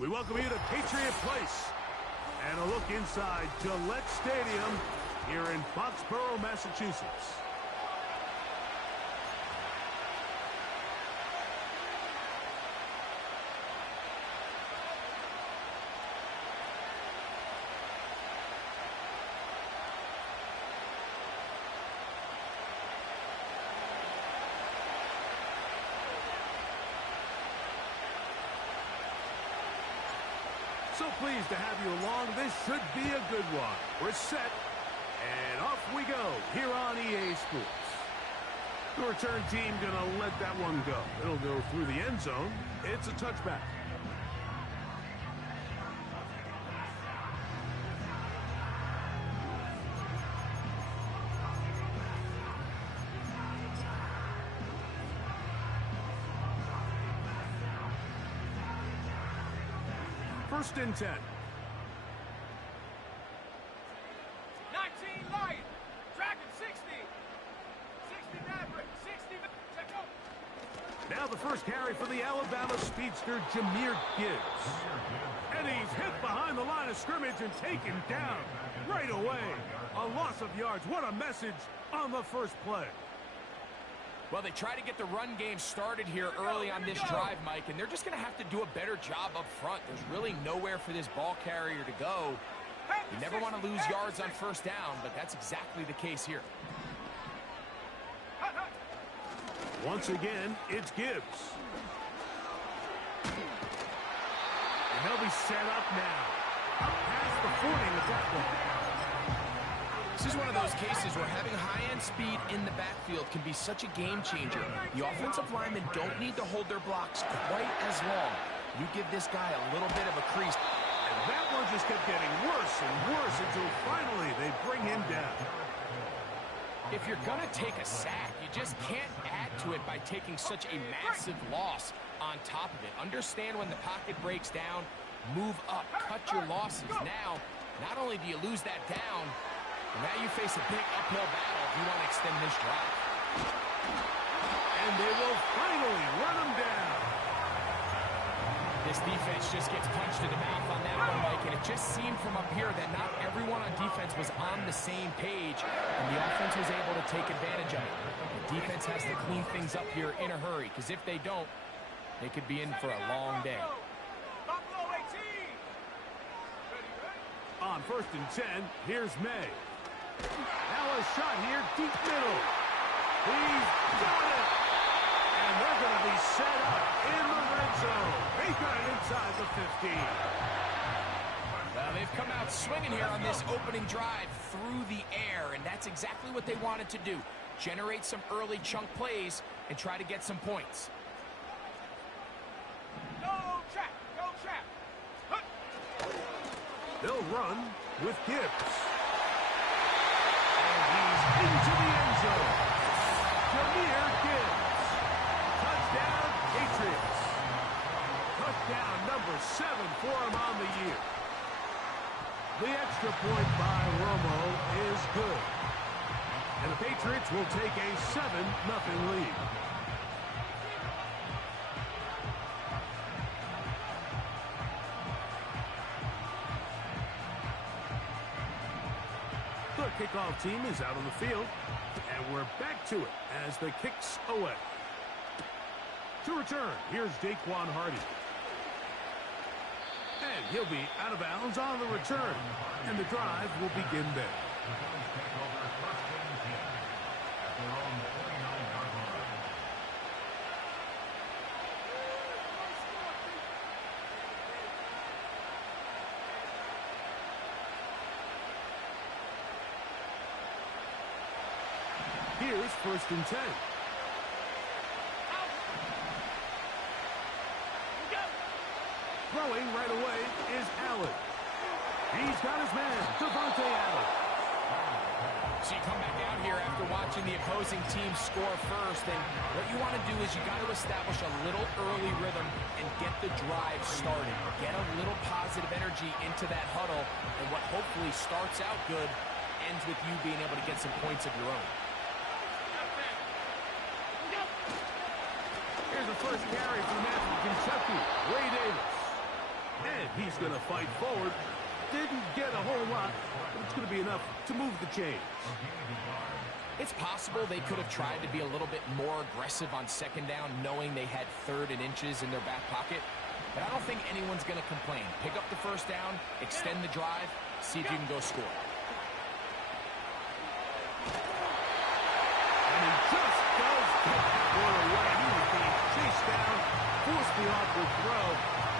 We welcome you to Patriot Place and a look inside Gillette Stadium here in Foxborough, Massachusetts. So pleased to have you along. This should be a good one. We're set, and off we go here on EA Sports. The return team gonna let that one go. It'll go through the end zone. It's a touchback. First and 10. 19 Lion, Dragon 60. 60 Maverick, 60 check out. Now the first carry for the Alabama speedster, Jahmyr Gibbs. And he's hit behind the line of scrimmage and taken down right away. A loss of yards. What a message on the first play. Well, they try to get the run game started here early on this drive, Mike, and they're just going to have to do a better job up front. There's really nowhere for this ball carrier to go. You never want to lose yards on first down, but that's exactly the case here. Once again, it's Gibbs. And they'll be set up now. Up past the 40 with that one. This is one of those cases where having high-end speed in the backfield can be such a game changer. The offensive linemen don't need to hold their blocks quite as long. You give this guy a little bit of a crease. And that one just kept getting worse and worse until finally they bring him down. If you're going to take a sack, you just can't add to it by taking such a massive loss on top of it. Understand when the pocket breaks down, move up, cut your losses. Now, not only do you lose that down, now you face a big uphill battle if you want to extend this drive. And they will finally run him down. This defense just gets punched in the mouth on that one, Mike, and it just seemed from up here that not everyone on defense was on the same page, and the offense was able to take advantage of it. The defense has to clean things up here in a hurry, because if they don't, they could be in for a long day. On first and 10, here's May. Now a shot here, deep middle. He's got it. And they're going to be set up in the red zone. They got it inside the 15. Well, they've come out swinging here on this opening drive through the air, and that's exactly what they wanted to do. Generate some early chunk plays and try to get some points. Go trap, go trap. They'll run with Gibbs. And he's into the end zone. Jahmyr Gibbs. Touchdown, Patriots. Touchdown number 7 for him on the year. The extra point by Romo is good. And the Patriots will take a 7-0 lead. The kickoff team is out on the field, and we're back to it as the kick's away. To return, here's Daquan Hardy. And he'll be out of bounds on the return, and the drive will begin there. Here's first and 10. Throwing right away is Allen. He's got his man, Devontae Allen. So you come back out here after watching the opposing team score first, and what you want to do is you got to establish a little early rhythm and get the drive started. Get a little positive energy into that huddle, and what hopefully starts out good ends with you being able to get some points of your own. Here's the first carry for the man from Kentucky, Ray Davis. And going to fight forward. Didn't get a whole lot, but it's going to be enough to move the chains. It's possible they could have tried to be a little bit more aggressive on second down, knowing they had 3rd and inches in their back pocket. But I don't think anyone's going to complain. Pick up the first down, extend the drive, see if you can go score. And he just does get that ball away. He was being chased down, forced the awkward throw.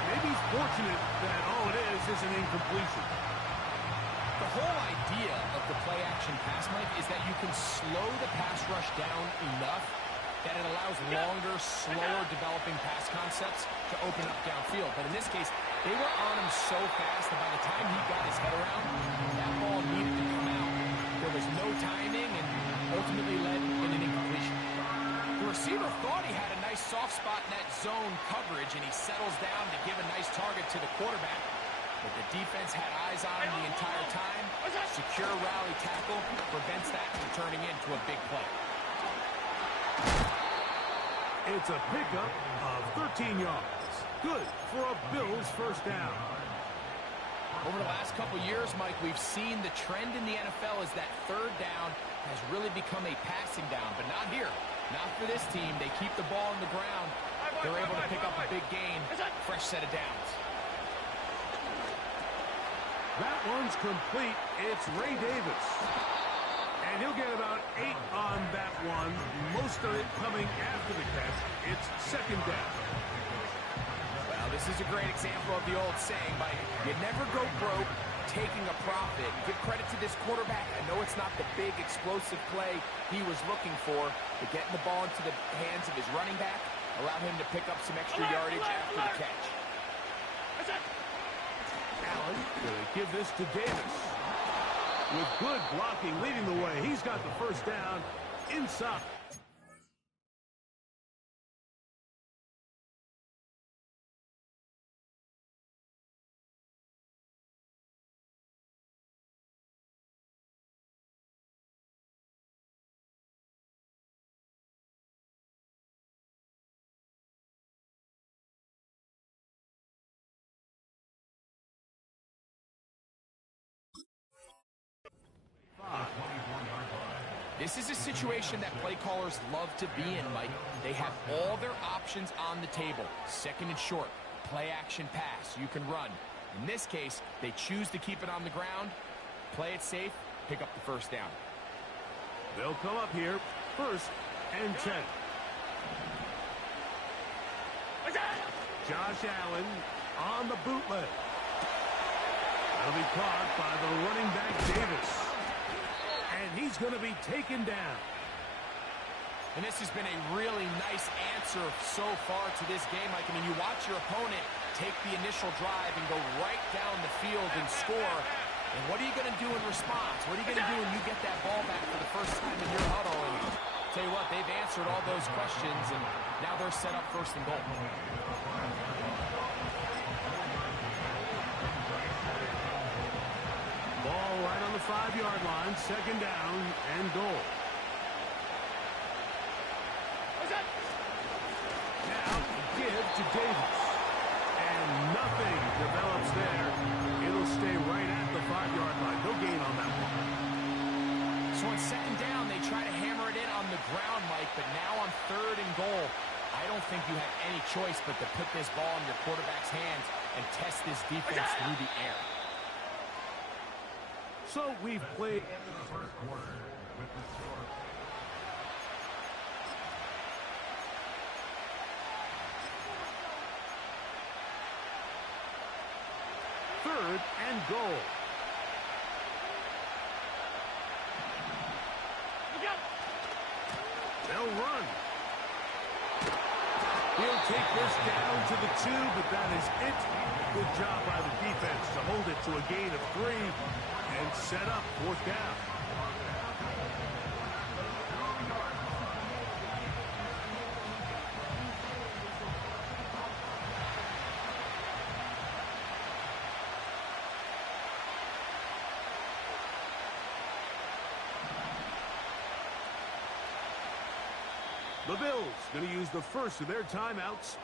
Maybe he's fortunate that all it is an incompletion. The whole idea of the play-action pass, Mike, is that you can slow the pass rush down enough that it allows longer, slower developing pass concepts to open up downfield. But in this case, they were on him so fast that by the time he got his head around, that ball needed to come out. There was no timing and ultimately led in an incompletion. The receiver thought he had a nice soft spot in that zone coverage, and he settles down to give a nice target to the quarterback. But the defense had eyes on him the entire time. Secure rally tackle prevents that from turning into a big play. It's a pickup of 13 yards. Good for a Bills first down. Over the last couple years, Mike, we've seen the trend in the NFL is that 3rd down has really become a passing down, but not here. Not for this team. They keep the ball on the ground. They're able to pick up a big gain. Fresh set of downs. That one's complete. It's Ray Davis. And he'll get about 8 on that one. Most of it coming after the catch. It's second down. Well, this is a great example of the old saying, Mike. You never go broke taking a profit. Give credit to this quarterback. I know it's not the big explosive play he was looking for, but getting the ball into the hands of his running back allowed him to pick up some extra yardage after the catch. Allen going to give this to Davis. With good blocking leading the way. He's got the first down inside. This is a situation that play callers love to be in, Mike. They have all their options on the table. Second and short, play action pass, you can run. In this case, they choose to keep it on the ground, play it safe, pick up the first down. They'll come up here, 1st and 10. Josh Allen on the bootleg. That'll be caught by the running back Davis. And he's going to be taken down. And this has been a really nice answer so far to this game. Like, I mean, you watch your opponent take the initial drive and go right down the field and score. And what are you going to do in response? What are you going to do when you get that ball back for the first time in your huddle? And tell you what, they've answered all those questions, and now they're set up 1st and goal. Ball right on the 5-yard line, second down and goal. Now give to Davis. And nothing develops there. It'll stay right at the 5-yard line. No gain on that one. So on second down, they try to hammer it in on the ground, Mike, but now on 3rd and goal, I don't think you have any choice but to put this ball in your quarterback's hands and test this defense through the air. So we've played. Third and goal. They'll run. He'll take this down to the 2, but that is it. Good job by the defense to hold it to a gain of 3 and set up 4th down. The Bills going to use the first of their timeouts.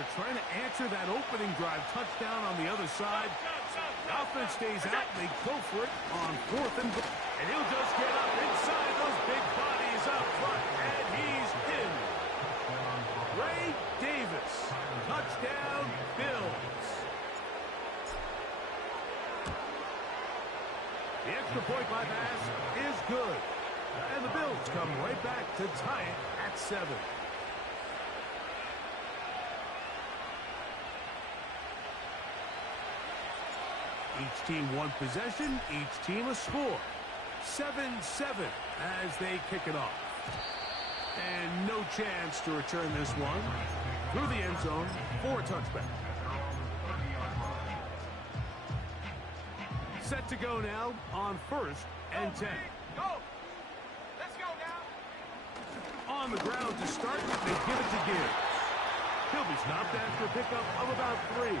they're trying to answer that opening drive touchdown on the other side. The offense stays out, and they go for it on 4th and goal. And he'll just get up inside those big bodies up front, and he's in. Ray Davis, touchdown, Bills. The extra point by pass is good. And the Bills come right back to tie it at 7. Each team one possession, each team a score. 7-7 as they kick it off. And no chance to return this one through the end zone for a touchback. Set to go now on 1st and 10. Go! Let's go now! On the ground to start, they give it to Gibbs. He'll be stopped after a pickup of about 3.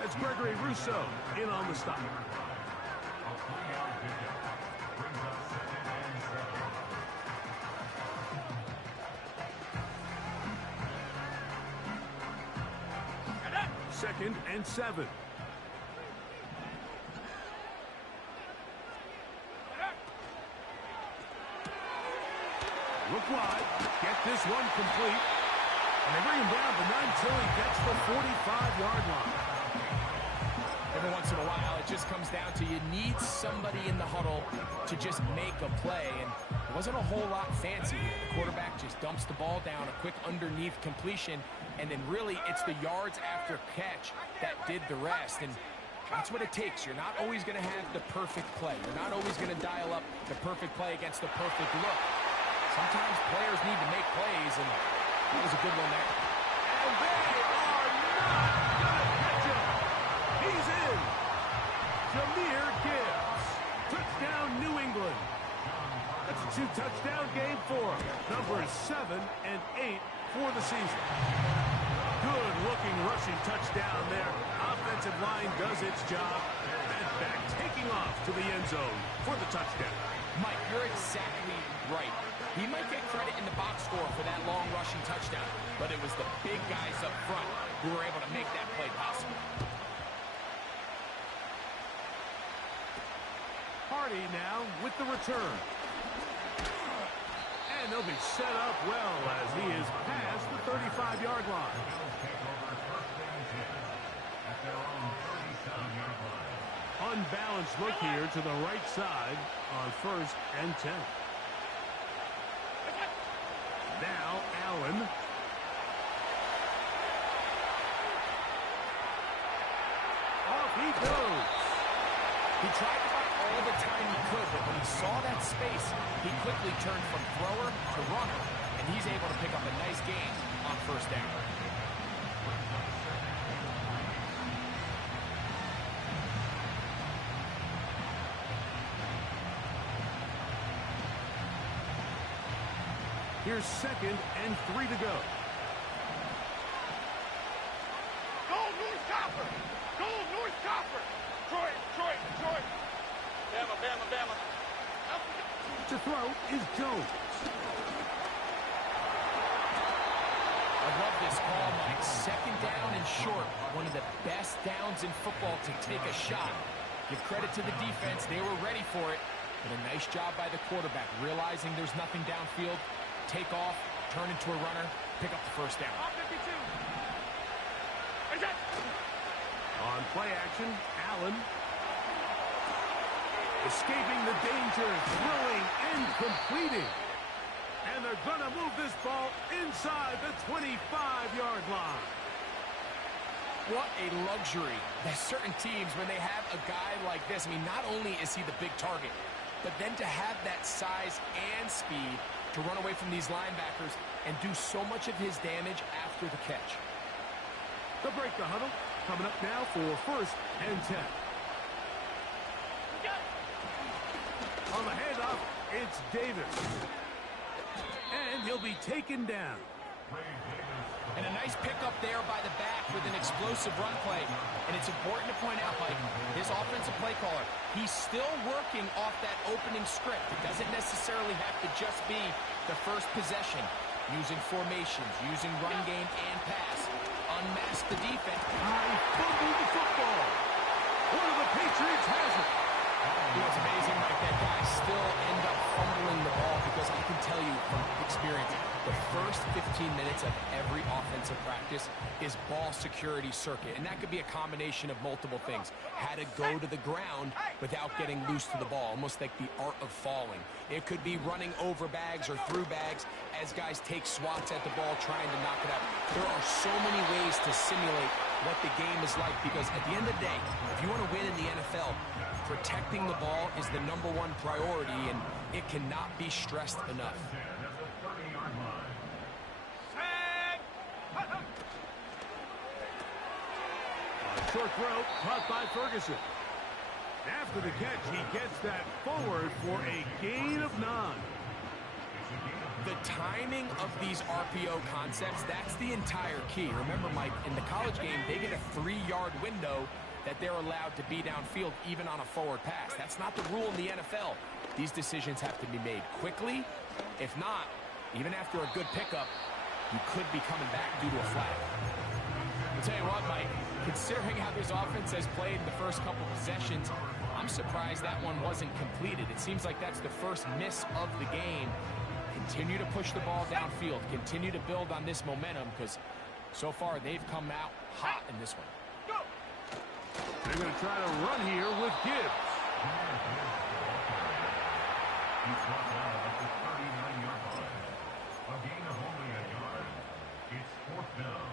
That's Gregory Rousseau in on the stop. Second and 7. Look wide. Get this one complete. And they bring him down, but not until he gets the 45-yard line. Every once in a while, it just comes down to you need somebody in the huddle to just make a play. And it wasn't a whole lot fancy. The quarterback just dumps the ball down, a quick underneath completion, and then really it's the yards after catch that did the rest. And that's what it takes. You're not always going to have the perfect play. You're not always going to dial up the perfect play against the perfect look. Sometimes players need to make plays, and that was a good one there. And they are not going to catch him. He's in. Jahmyr Gibbs. Touchdown, New England. That's a 2-touchdown game for him. Numbers 7 and 8 for the season. Good-looking rushing touchdown there. Offensive line does its job. And back taking off to the end zone for the touchdown. Mike, you're exactly right. He might get credit in the box score for that long rushing touchdown, but it was the big guys up front who were able to make that play possible. Hardy now with the return. And they'll be set up well as he is past the 35-yard line. Unbalanced look here to the right side on 1st and 10. Now Allen. Off he goes. He tried to buy all the time he could, but when he saw that space, he quickly turned from thrower to runner, and he's able to pick up a nice gain on 1st down. Here's 2nd and 3 to go. Go, North Copper! Go, North Copper! Troy! Bama. To throw is Jones. I love this call, Mike. 2nd down and short. One of the best downs in football to take a shot. Give credit to the defense. They were ready for it. But a nice job by the quarterback, realizing there's nothing downfield. Take off, turn into a runner, pick up the 1st down. On play action, Allen. Escaping the danger, throwing and completing. And they're going to move this ball inside the 25-yard line. What a luxury. There's certain teams, when they have a guy like this, I mean, not only is he the big target, but then to have that size and speed to run away from these linebackers and do so much of his damage after the catch. They'll break the huddle. Coming up now for 1st and 10. On the handoff, it's Davis. And he'll be taken down. And a nice pickup there by the back with an explosive run play. And it's important to point out, Mike, this offensive play caller, he's still working off that opening script. It doesn't necessarily have to just be the first possession. Using formations, using run game and pass. On unmask the defense. I fumbled the football. One of the Patriots has it. You know, it's amazing, Mike, that guys still end up fumbling the ball because I can tell you from experience, the first 15 minutes of every offensive practice is ball security circuit, and that could be a combination of multiple things. How to go to the ground without getting loose to the ball, almost like the art of falling. It could be running over bags or through bags as guys take swats at the ball trying to knock it out. There are so many ways to simulate what the game is like because at the end of the day, if you want to win in the NFL, protecting the ball is the #1 priority, and it cannot be stressed enough. A short throw caught by Ferguson. After the catch, he gets that forward for a gain of 9. The timing of these RPO concepts, that's the entire key. Remember, Mike, in the college game, they get a 3-yard window that they're allowed to be downfield even on a forward pass. That's not the rule in the NFL. These decisions have to be made quickly. If not, even after a good pickup, you could be coming back due to a flag. I'll tell you what, Mike, considering how this offense has played in the first couple possessions, I'm surprised that one wasn't completed. It seems like that's the first miss of the game. Continue to push the ball downfield. Continue to build on this momentum because so far they've come out hot in this one. They're going to try to run here with Gibbs. He's brought down at the 39-yard line. A gain of only a yard. It's 4th down.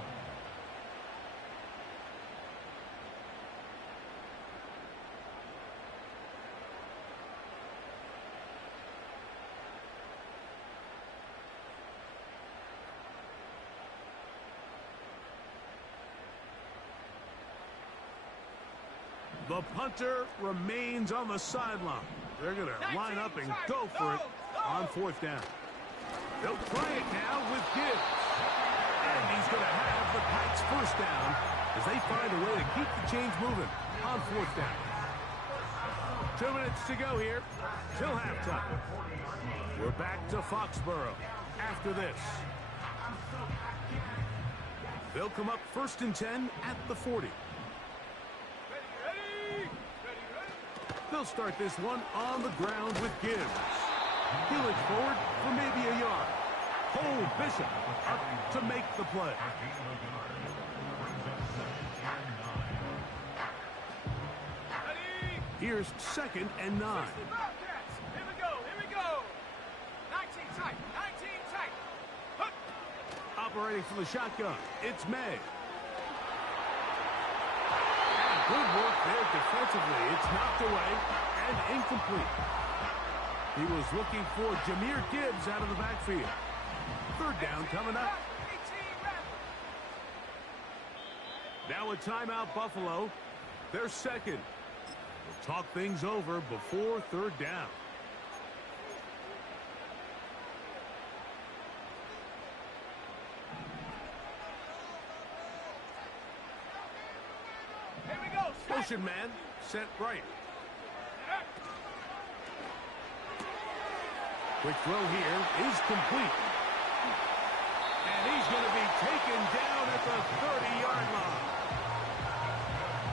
The punter remains on the sideline. They're going to line up and go for it on 4th down. They'll try it now with Gibbs. And he's going to have the Pats 1st down as they find a way to keep the chains moving on 4th down. 2 minutes to go here till halftime. We're back to Foxborough after this. They'll come up 1st and 10 at the 40. They'll start this one on the ground with Gibbs. He'll edge forward for maybe a yard. Cole Bishop up to make the play. Here's 2nd and 9. Here we go. 19 tight, 19 tight. Hook. Operating from the shotgun, it's May. Good work there defensively. It's knocked away and incomplete. He was looking for Jahmyr Gibbs out of the backfield. 3rd down coming up. Now a timeout, Buffalo. They're 2nd. We'll talk things over before 3rd down. Motion man set right. Quick throw here is complete. And he's going to be taken down at the 30-yard line.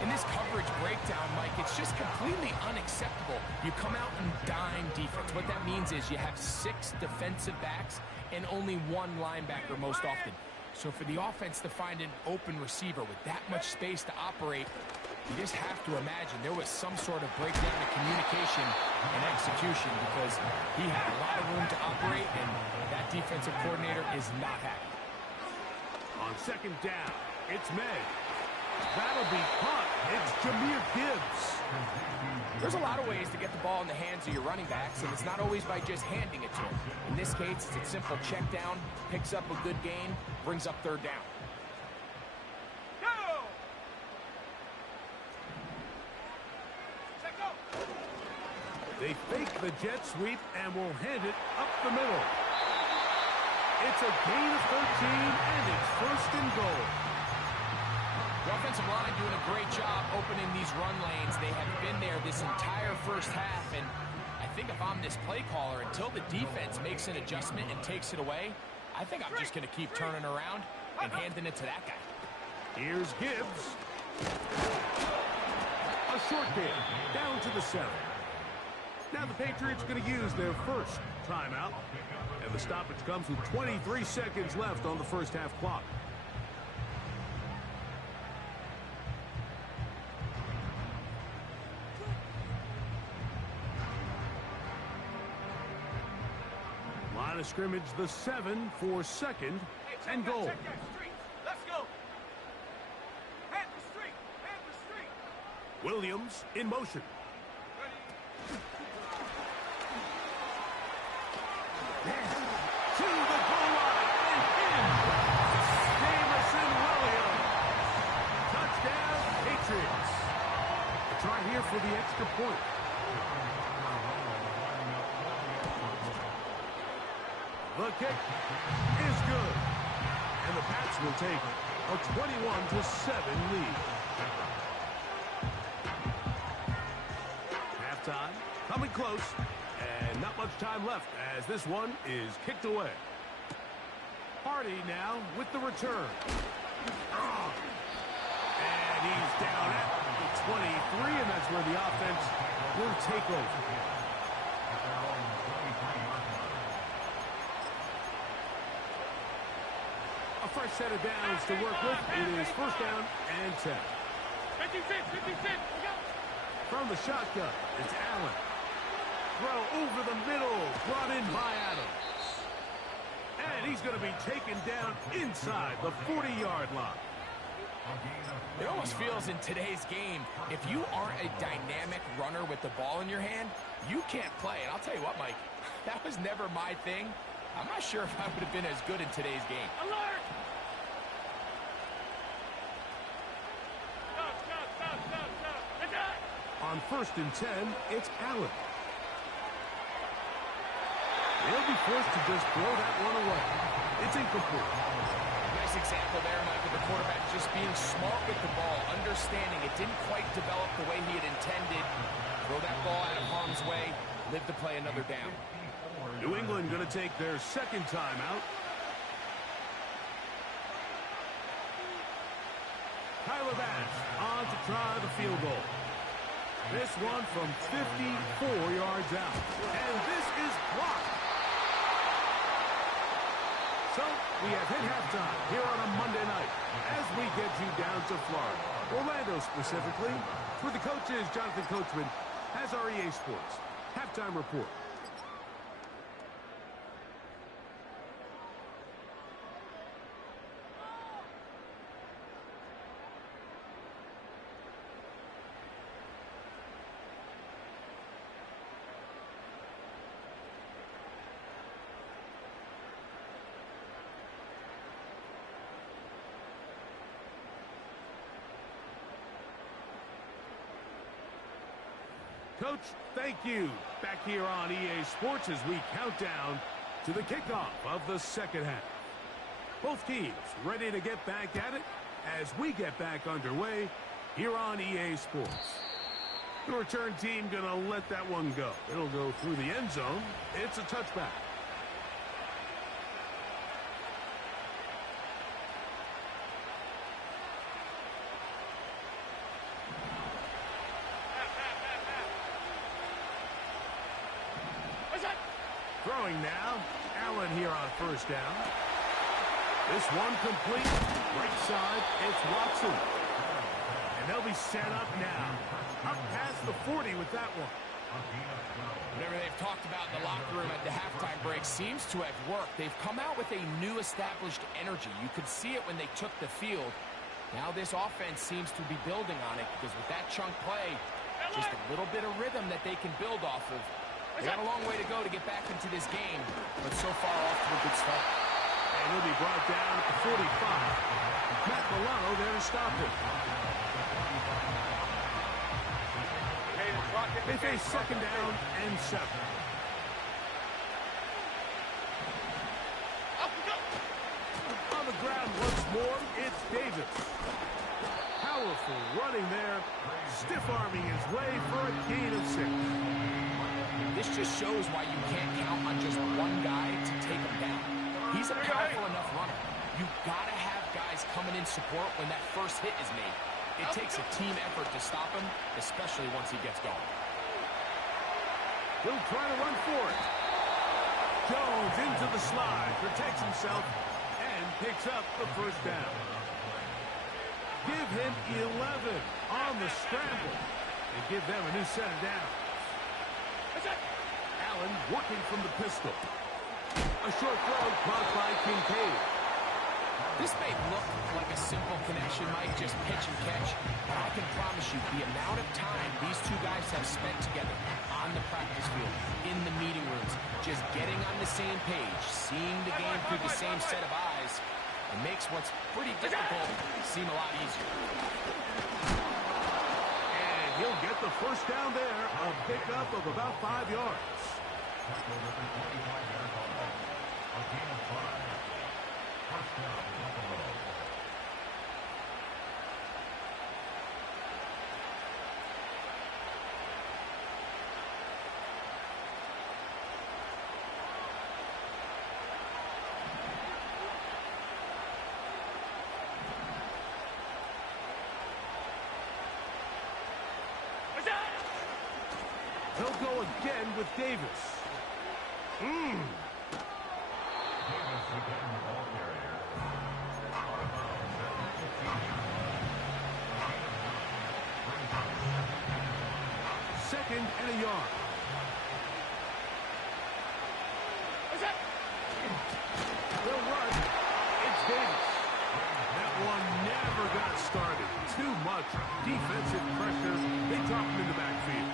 In this coverage breakdown, Mike, it's just completely unacceptable. You come out in dime defense. What that means is you have 6 defensive backs and only 1 linebacker most often. So for the offense to find an open receiver with that much space to operate, you just have to imagine there was some sort of breakdown in communication and execution because he had a lot of room to operate, and that defensive coordinator is not happy. On 2nd down, it's May. That'll be caught. It's Jahmyr Gibbs. There's a lot of ways to get the ball in the hands of your running backs, and it's not always by just handing it to them. In this case, it's a simple check down, picks up a good gain, brings up 3rd down. They fake the jet sweep and will hand it up the middle. It's a gain of 13, and it's 1st and goal. The offensive line doing a great job opening these run lanes. They have been there this entire first half, and I think if I'm this play caller, until the defense makes an adjustment and takes it away, I think I'm just going to keep turning around and handing it to that guy. Here's Gibbs. A short game, down to the 7. Now the Patriots going to use their first timeout. And the stoppage comes with 23 seconds left on the first half clock. Line of scrimmage, the 7 for second and goal. Check that street. Let's go. Head the street. Head the street. Williams in motion. To the goal line and in. Jamison Williams. Touchdown, Patriots. A try here for the extra point. The kick is good. And the Pats will take a 21-7 lead. Halftime coming close. And not much time left as this one is kicked away. Hardy now with the return. And he's down at the 23, and that's where the offense will take over. A fresh set of downs to work with. It is first down and 10. 56. From the shotgun, it's Allen. Throw over the middle, brought in by Adams. And he's going to be taken down inside the 40-yard line. It almost feels in today's game, if you aren't a dynamic runner with the ball in your hand, you can't play. And I'll tell you what, Mike, that was never my thing. I'm not sure if I would have been as good in today's game. Alert! Stop. Attack! On first and 10, it's Allen. He'll be forced to just throw that one away. It's incomplete. Nice example there, Mike, of the quarterback just being smart with the ball, understanding it didn't quite develop the way he had intended. Throw that ball out of harm's way, live to play another down. New England going to take their second timeout. Tyler Bass on to try the field goal. This one from 54 yards out. And this is blocked. So we have hit halftime here on a Monday night as we get you down to Florida. Orlando specifically. For the coaches, Jonathan Coachman has our EA Sports halftime report. Coach, thank you. Back here on EA Sports as we count down to the kickoff of the second half. Both teams ready to get back at it as we get back underway here on EA Sports. The return team going to let that one go. It'll go through the end zone. It's a touchback. Throwing now, Allen here on first down. This one complete, right side, it's Watson. And they'll be set up now, up past the 40 with that one. Whatever they've talked about in the locker room at the halftime break seems to have worked. They've come out with a new established energy. You could see it when they took the field. Now this offense seems to be building on it because with that chunk play, just a little bit of rhythm that they can build off of. They got a long way to go to get back into this game, but so far off to a good start. And he'll be brought down at the 45. Matt Milano there to stop him. They face second down and 7. On the ground once more, it's Davis. Powerful running there, stiff-arming his way for a gain of 6. This just shows why you can't count on just one guy to take him down. He's a powerful enough runner. You got to have guys coming in support when that first hit is made. It takes a team effort to stop him, especially once he gets going. He'll try to run for it. Jones into the slide, protects himself, and picks up the first down. Give him 11 on the scramble. And give them a new set of downs. Allen working from the pistol. A short throw caught by Kincaid. This may look like a simple connection, Mike, just pitch and catch, but I can promise you the amount of time these two guys have spent together on the practice field, in the meeting rooms, just getting on the same page, seeing the game through the same set of eyes, it makes what's pretty difficult seem a lot easier. And he'll get the first down there, a pickup of about 5 yards. A gain of 5. First down, Buffalo. They'll go again with Davis. Davis again, the ball carrier. Out of bounds at the 15. Second and a yard. They'll run. It's Davis. That one never got started. Too much defensive pressure. They drop him in the backfield.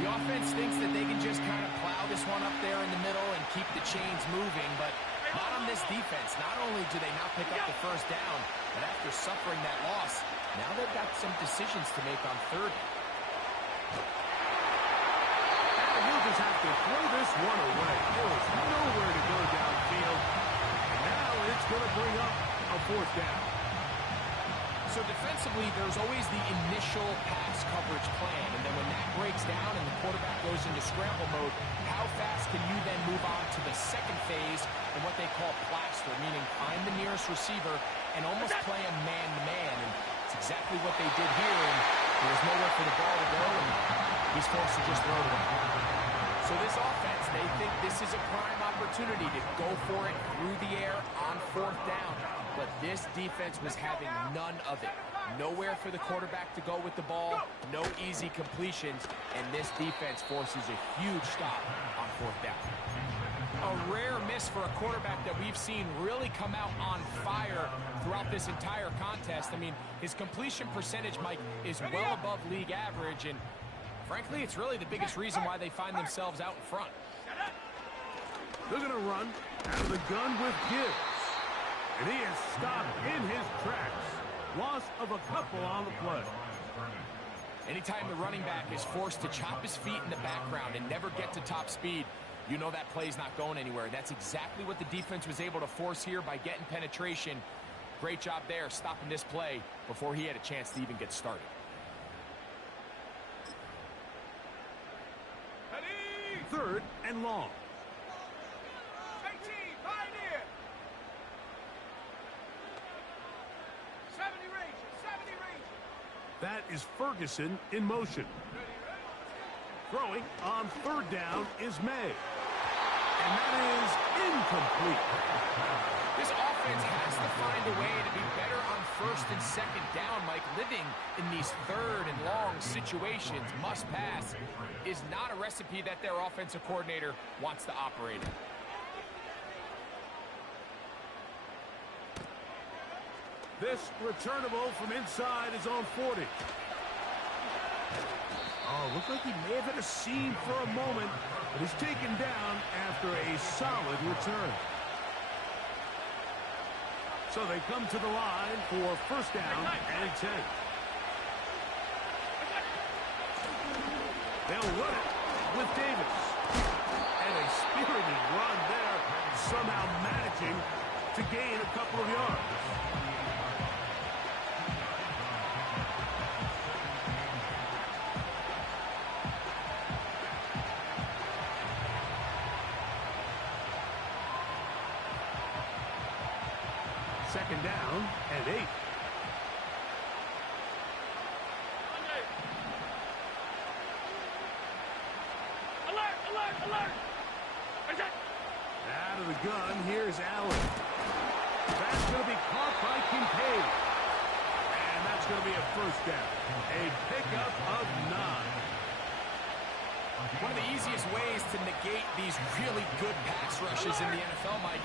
The offense thinks that they can just kind of plow this one up there in the middle and keep the chains moving, but not on this defense. Not only do they not pick up the first down, but after suffering that loss, now they've got some decisions to make on third. And he'll just have to throw this one away. There was nowhere to go downfield. And now it's going to bring up a fourth down. So defensively, there's always the initial pass coverage plan, and then when that breaks down and the quarterback goes into scramble mode, how fast can you then move on to the second phase and what they call plaster, meaning find the nearest receiver and almost play a man-to-man, and it's exactly what they did here, and there was nowhere for the ball to go, and he's forced to just throw it away. So this offense, they think this is a prime opportunity to go for it through the air on fourth down. But this defense was having none of it. Nowhere for the quarterback to go with the ball, no easy completions, and this defense forces a huge stop on fourth down. A rare miss for a quarterback that we've seen really come out on fire throughout this entire contest. I mean, his completion percentage, Mike, is well above league average, and frankly, it's really the biggest reason why they find themselves out in front. They're going to run out of the gun with Gibbs. And he is stopped in his tracks. Loss of a couple on the play. Anytime the running back is forced to chop his feet in the background and never get to top speed, you know that play's not going anywhere. That's exactly what the defense was able to force here by getting penetration. Great job there, stopping this play before he had a chance to even get started. Third and long. That is Ferguson in motion. Throwing on third down is May. And that is incomplete. This offense has to find a way to be better on first and second down, Mike. Living in these third and long situations, must pass, is not a recipe that their offensive coordinator wants to operate in. This returnable from inside is on 40. Oh, looked like he may have hit a seam for a moment, but he's taken down after a solid return. So they come to the line for first down and 10. They'll run it with Davis. And a spirited run there, somehow managing to gain a couple of yards. second down and 8. Alert! Alert! Alert! Out of the gun, here's Allen. That's going to be caught by Kincaid. And that's going to be a first down. A pickup of 9. One of the easiest ways to negate these really good pass rushes in the NFL, Mike,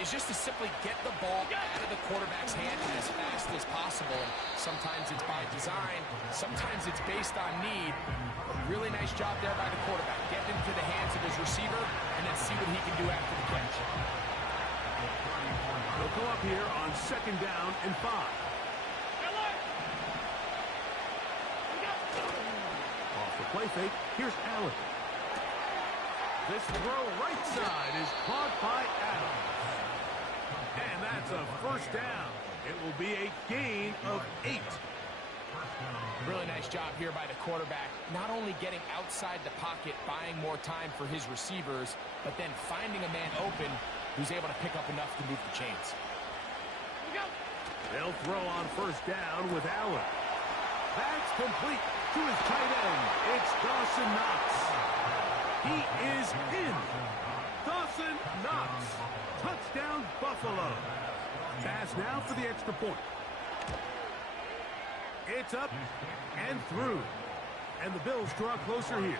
is just to simply get the ball out of the quarterback's hand as fast as possible. And sometimes it's by design, sometimes it's based on need. A really nice job there by the quarterback. Get into the hands of his receiver and then see what he can do after the catch. They'll go up here on second down and 5. Off the play fake, here's Allen. This throw right side is caught by Adams. And that's a first down. It will be a gain of 8. Really nice job here by the quarterback. Not only getting outside the pocket, buying more time for his receivers, but then finding a man open who's able to pick up enough to move the chains. They'll throw on first down with Allen. That's complete to his tight end. It's Dawson Knox. He is in. Dawson Knox. Touchdown, Buffalo. Pass now for the extra point. It's up and through. And the Bills draw closer here.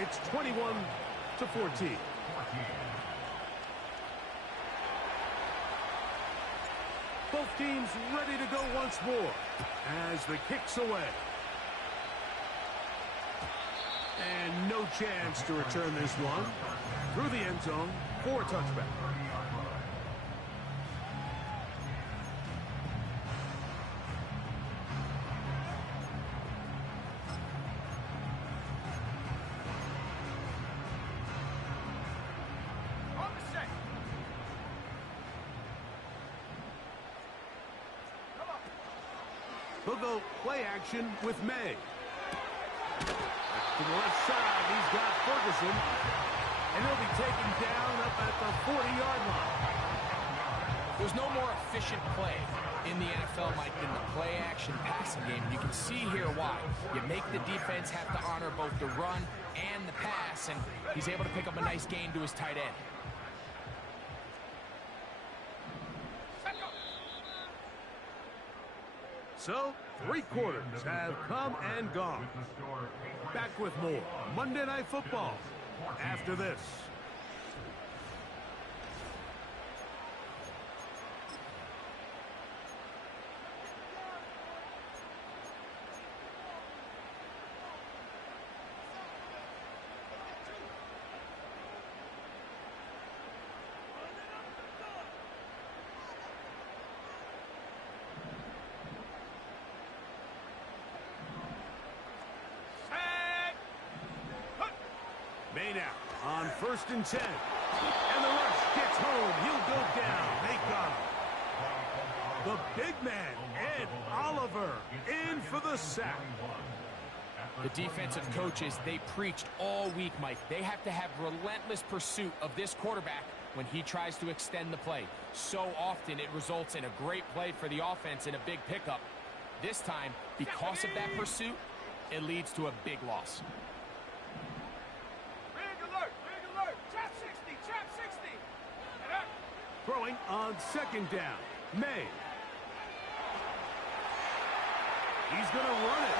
It's 21-14. Both teams ready to go once more as the kick's away. And no chance to return this one. Through the end zone for a touchback. He'll go play action with May. To the left side, he's got Ferguson. And he'll be taken down up at the 40-yard line. There's no more efficient play in the NFL, Mike, than the play-action passing game. You can see here why. You make the defense have to honor both the run and the pass, and he's able to pick up a nice gain to his tight end. So, 3 quarters have come and gone. Back with more Monday Night Football after this. May now on 1st and 10. And the rush gets home. He'll go down. They got him. The big man, Ed Oliver, in for the sack. The defensive coaches, they preached all week, Mike. They have to have relentless pursuit of this quarterback when he tries to extend the play. So often it results in a great play for the offense and a big pickup. This time, because of that pursuit, it leads to a big loss. Throwing on 2nd down. May. He's going to run it.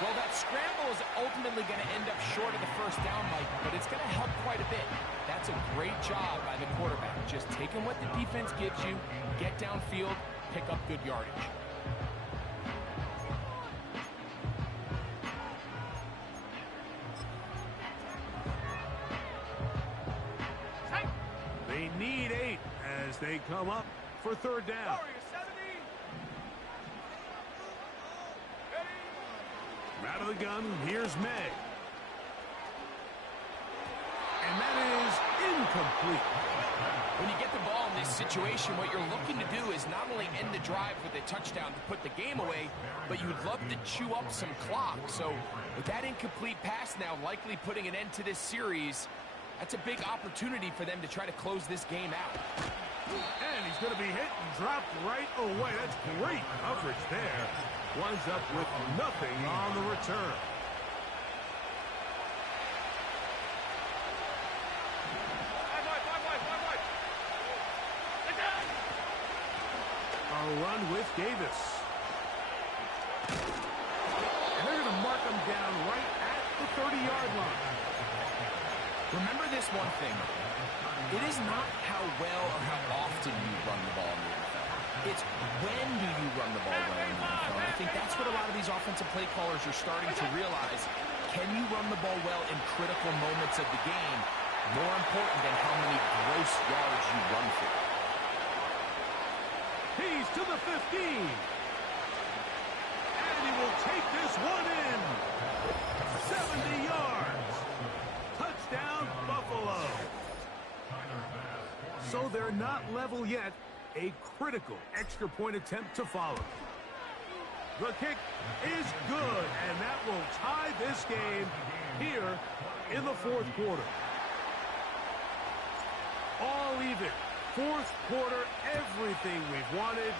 Well, that scramble is ultimately going to end up short of the first down, Mike, but it's going to help quite a bit. That's a great job by the quarterback. Just taking what the defense gives you, get downfield, pick up good yardage. They need 8 as they come up for 3rd down. Out of the gun, here's May. And that is incomplete. When you get the ball in this situation, what you're looking to do is not only end the drive with a touchdown to put the game away, but you'd love to chew up some clock. So with that incomplete pass now likely putting an end to this series, that's a big opportunity for them to try to close this game out. And he's going to be hit and dropped right away. That's great coverage there. Winds up with nothing on the return. A run with Davis. And they're going to mark him down right at the 30-yard line. Remember this one thing. It is not how well or how often you run the ball in the NFL. It's when do you run the ball well in the NFL. And I think that's what a lot of these offensive play callers are starting to realize. Can you run the ball well in critical moments of the game? More important than how many gross yards you run for. He's to the 15. And he will take this one in. 70 yards. Touchdown, Buffalo. So they're not level yet. A critical extra point attempt to follow. The kick is good, and that will tie this game here in the fourth quarter. All even. Fourth quarter, everything we've wanted.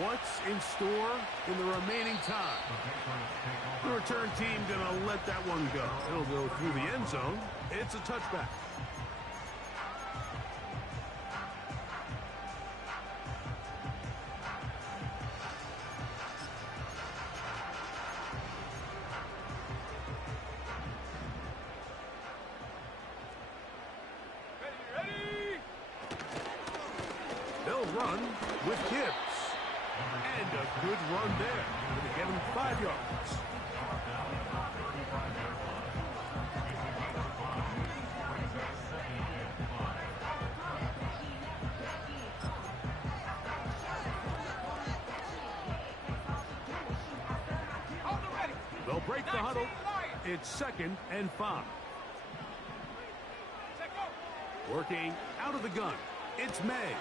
What's in store in the remaining time? The return team gonna let that one go. It'll go through the end zone. It's a touchback. Run with Gibbs. And a good run there. Going to get him 5 yards. They'll break the huddle. It's 2nd and 5. Working out of the gun. It's May.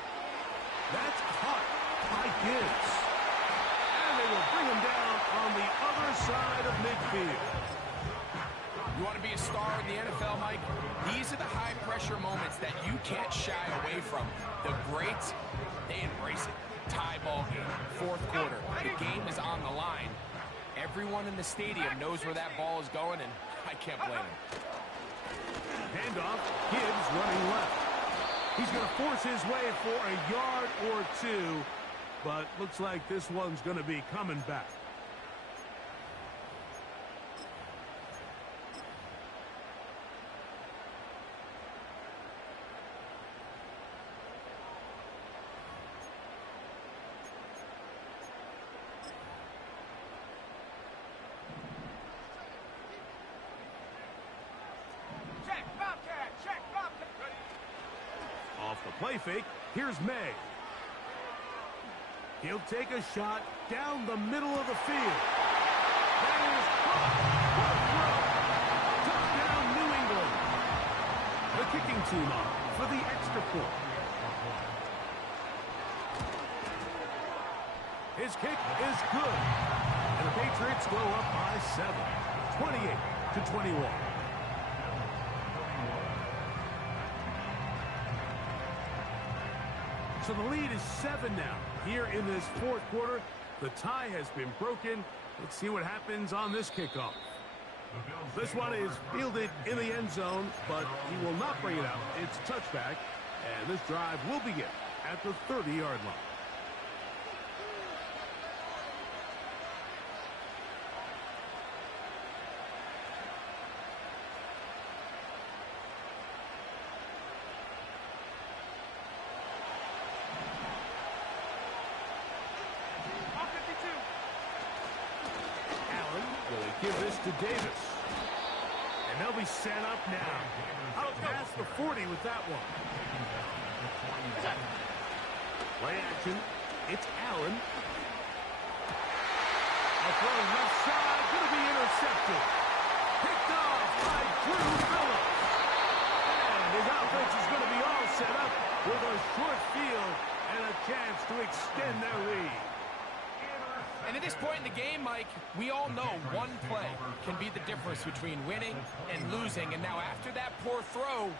That's caught by Gibbs. And they will bring him down on the other side of midfield. You want to be a star in the NFL, Mike? These are the high-pressure moments that you can't shy away from. The greats, they embrace it. Tie ball game, fourth quarter. The game is on the line. Everyone in the stadium knows where that ball is going, and I can't blame him. Handoff, Gibbs running left. He's going to force his way for a yard or two, but looks like this one's going to be coming back. Off the play fake, here's May. He'll take a shot down the middle of the field. That is caught. Touchdown, New England. The kicking team on for the extra point. His kick is good. And the Patriots go up by 7, 28-21. So the lead is 7 now. Here in this fourth quarter, the tie has been broken. Let's see what happens on this kickoff. This one is fielded in the end zone, but he will not bring it out. It's a touchback, and this drive will begin at the 30-yard line. Give this to Davis. And they'll be set up now. Out past the 40 with that one. Play action. It's Allen. A throw left side. Going to be intercepted. Picked off by Drew Phillips. And his offense is going to be all set up with a short field and a chance to extend their lead. And at this point in the game, Mike, we all know one play can be the difference between winning and losing. And now after that poor throw,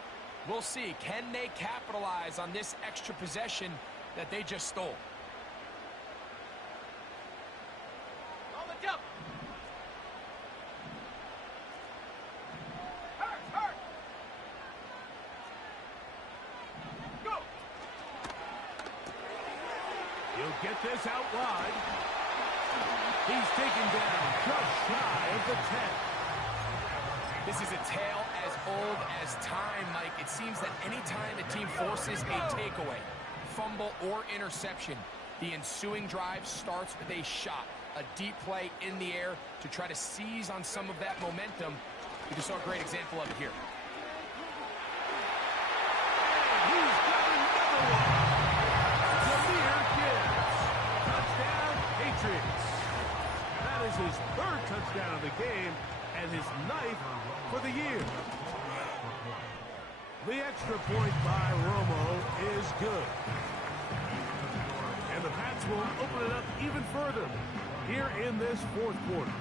We'll see. Can they capitalize on this extra possession that they just stole? On the jump. Hurt. Go. He'll get this out wide. He's taken down just shy of the 10. This is a tale as old as time, Mike. It seems that any time a team forces a takeaway, fumble, or interception, the ensuing drive starts with a shot, a deep play in the air to try to seize on some of that momentum. We just saw a great example of it here. He's got another one. Jameer Gibbs. Touchdown, Patriots. That is his third touchdown of the game and his 9th for the year. The extra point by Romo is good. And the Pats will open it up even further here in this fourth quarter.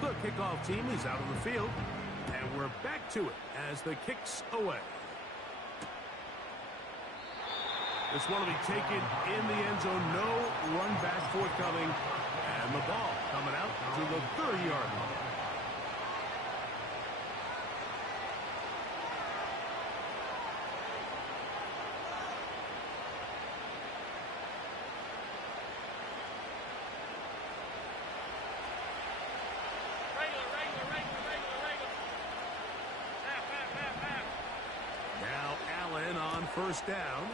The kickoff team is out on the field, and we're back to it as the kick's away. This one will be taken in the end zone. No run back forthcoming. And the ball coming out to the 30-yard line. Regular. Half. Now Allen on first down.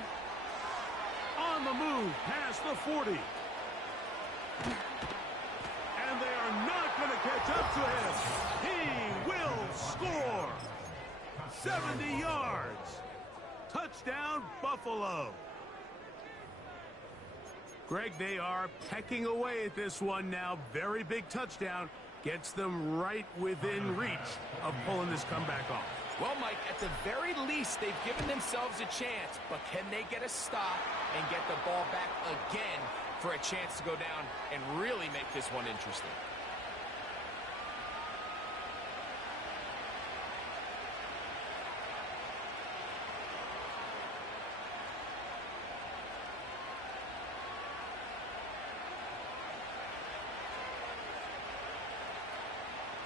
On the move past the 40. And they are not going to catch up to him. He will score. 70 yards. Touchdown, Buffalo. Greg, they are pecking away at this one now. Very big touchdown. Gets them right within reach of pulling this comeback off. Well, Mike, at the very least, they've given themselves a chance, but can they get a stop and get the ball back again for a chance to go down and really make this one interesting?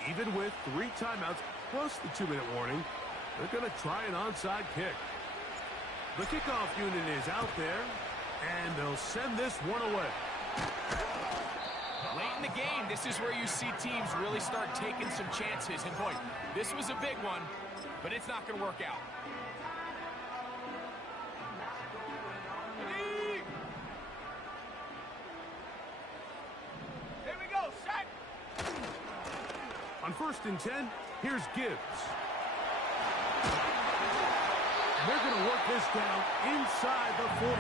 Even with 3 timeouts plus the 2-minute warning, they're going to try an onside kick. The kickoff unit is out there, and they'll send this one away. Late in the game, this is where you see teams really start taking some chances. And boy, this was a big one, but it's not going to work out. Here we go, set. On 1st and 10, here's Gibbs. They're going to work this down inside the 45.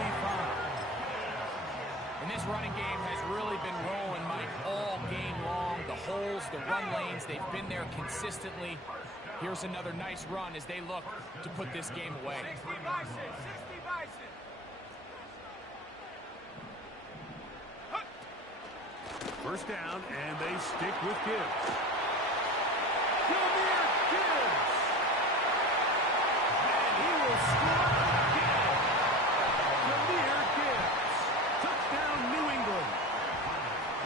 And this running game has really been rolling, Mike, all game long. The holes, the run lanes, they've been there consistently. Here's another nice run as they look to put this game away. 60 Bison. First down, and they stick with Gibbs. Jameer Gibbs! And he will score again. Jameer Gibbs. Touchdown, New England.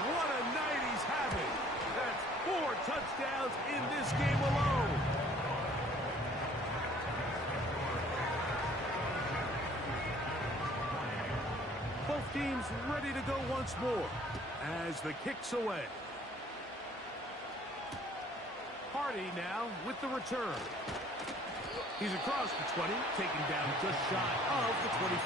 What a night he's having. That's 4 touchdowns in this game alone. Both teams ready to go once more as the kick's away. Hardy now with the return. He's across the 20, taken down just shy of the 25.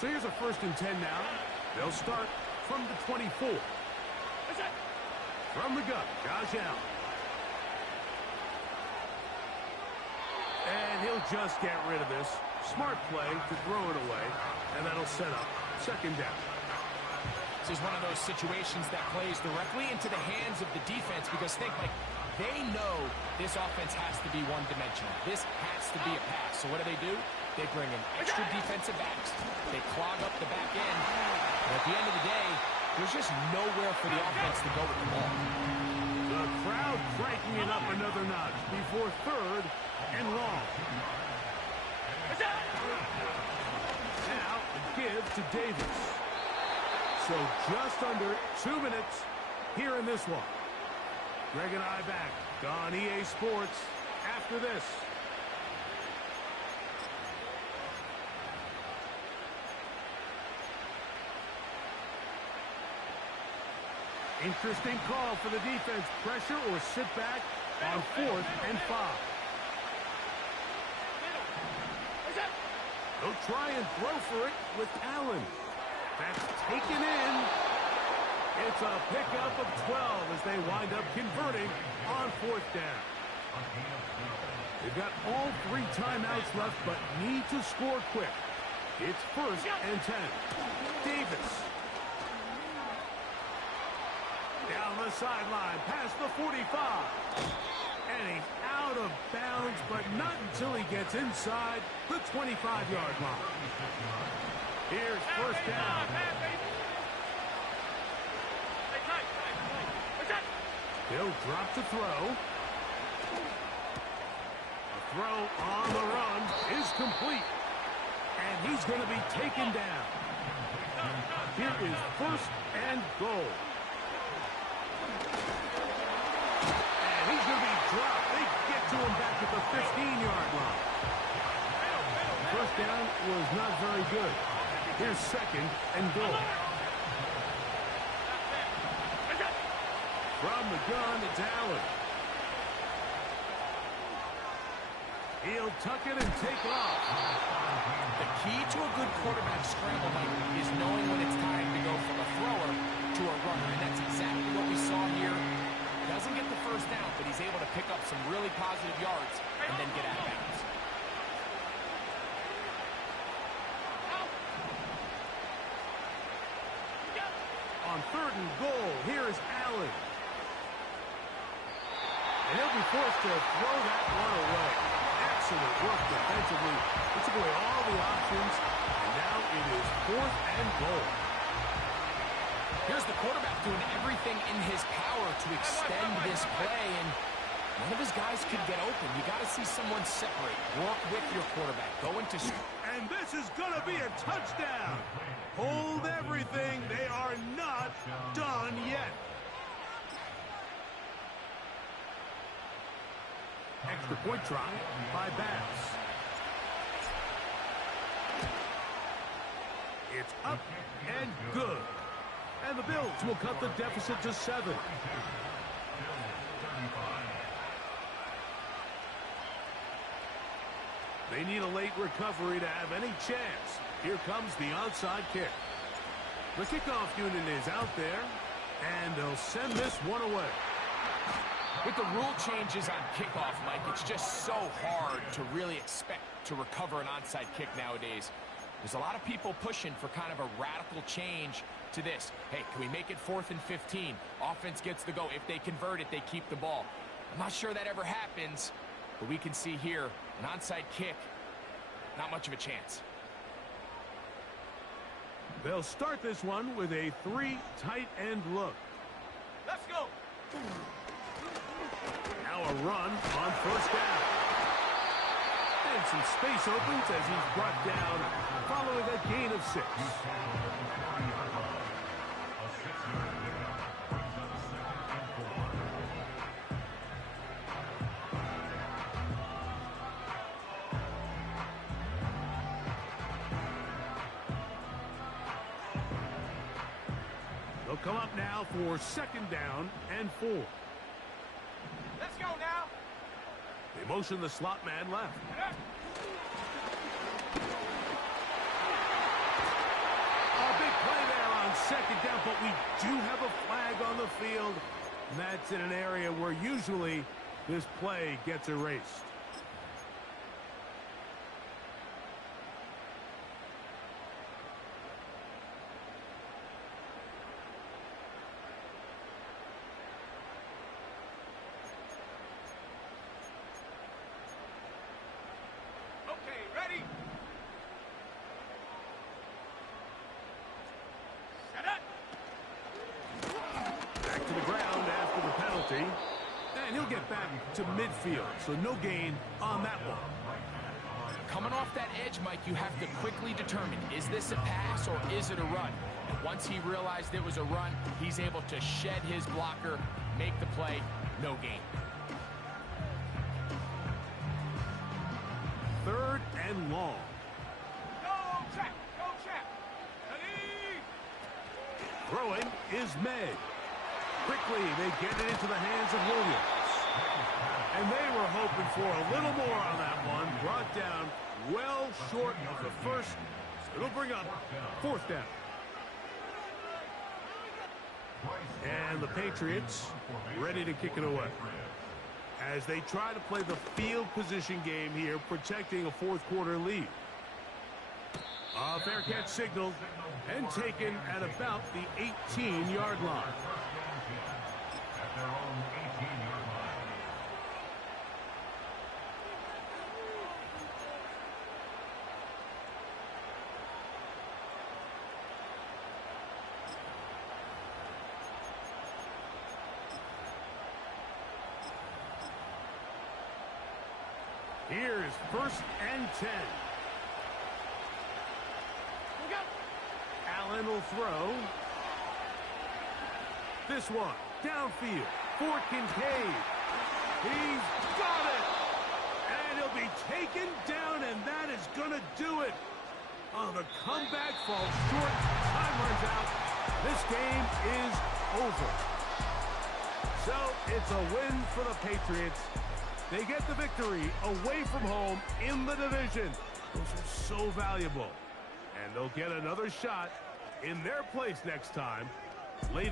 So here's a 1st and 10 now. They'll start from the 24. From the gun, Josh Allen. And he'll just get rid of this. Smart play to throw it away, and that'll set up 2nd down. This is one of those situations that plays directly into the hands of the defense because think, like, they know this offense has to be one-dimensional. This has to be a pass. So what do? They bring in extra defensive backs. They clog up the back end. And at the end of the day, there's just nowhere for the offense to go with the ball. The crowd cranking it up another notch before third and long. Now, a give to Davis. So just under 2 minutes here in this one. Greg and I back on EA Sports after this. Interesting call for the defense. Pressure or sit back on 4th and 5. They'll try and throw for it with Allen. That's taken in. It's a pickup of 12 as they wind up converting on 4th down. They've got all 3 timeouts left, but need to score quick. It's 1st and 10. Davis. Down the sideline, past the 45. And he's out of bounds, but not until he gets inside the 25-yard line. Here's 1st down. He'll drop to throw. A throw on the run is complete. And he's going to be taken down. Here is 1st and goal. And he's going to be dropped. They get to him back at the 15-yard line. 1st down was not very good. Here's 2nd and goal. From the gun, it's Allen. He'll tuck it and take off. The key to a good quarterback scramble, Mike, is knowing when it's time to go from a thrower to a runner. And that's exactly what we saw here. Doesn't get the 1st down, but he's able to pick up some really positive yards and then get out of bounds. On 3rd and goal, here is Allen. And he'll be forced to throw that one away. Excellent work defensively. He took away all the options, and now it is 4th and goal. Here's the quarterback doing everything in his power to extend this play, and one of his guys could get open. You got to see someone separate. Work with your quarterback. Go into... And this is going to be a touchdown. Hold everything. They are not done yet. Extra point try by Bass. It's up and good. And the Bills will cut the deficit to 7. They need a late recovery to have any chance. Here comes the onside kick. The kickoff unit is out there, and they'll send this one away. With the rule changes on kickoff, Mike, it's just so hard to really expect to recover an onside kick nowadays. There's a lot of people pushing for kind of a radical change to this. Hey, can we make it 4th and 15? Offense gets the go. If they convert it, they keep the ball. I'm not sure that ever happens, but we can see here an onside kick, not much of a chance. They'll start this one with a 3 tight end look. Let's go. Now a run on 1st down. And some space opens as he's brought down following a gain of 6. They'll come up now for 2nd down and 4. Let's go now. They motion the slot man left. A big play there on 2nd down, but we do have a flag on the field. And that's in an area where usually this play gets erased. penalty. And he'll get back to midfield, so no gain on that one. Coming off that edge, Mike, you have to quickly determine, is this a pass or is it a run? And once he realized it was a run, he's able to shed his blocker, make the play, no gain. 3rd and long. Go, check. Go, check. Ready? Throwing is made. Quickly, they get it into the hands of Williams. And they were hoping for a little more on that one. Brought down well short of the first. So it'll bring up 4th down. And the Patriots ready to kick it away, as they try to play the field position game here, protecting a 4th quarter lead. A fair catch signaled and taken at about the 18-yard line. At their own 18-yard line. Here's 1st and 10. Look out. Allen will throw. This one, downfield, for Kincaid. He's got it! And he'll be taken down, and that is going to do it. Oh, the comeback falls short. Time runs out. This game is over. So, it's a win for the Patriots. They get the victory away from home in the division. Those are so valuable. And they'll get another shot in their place next time later.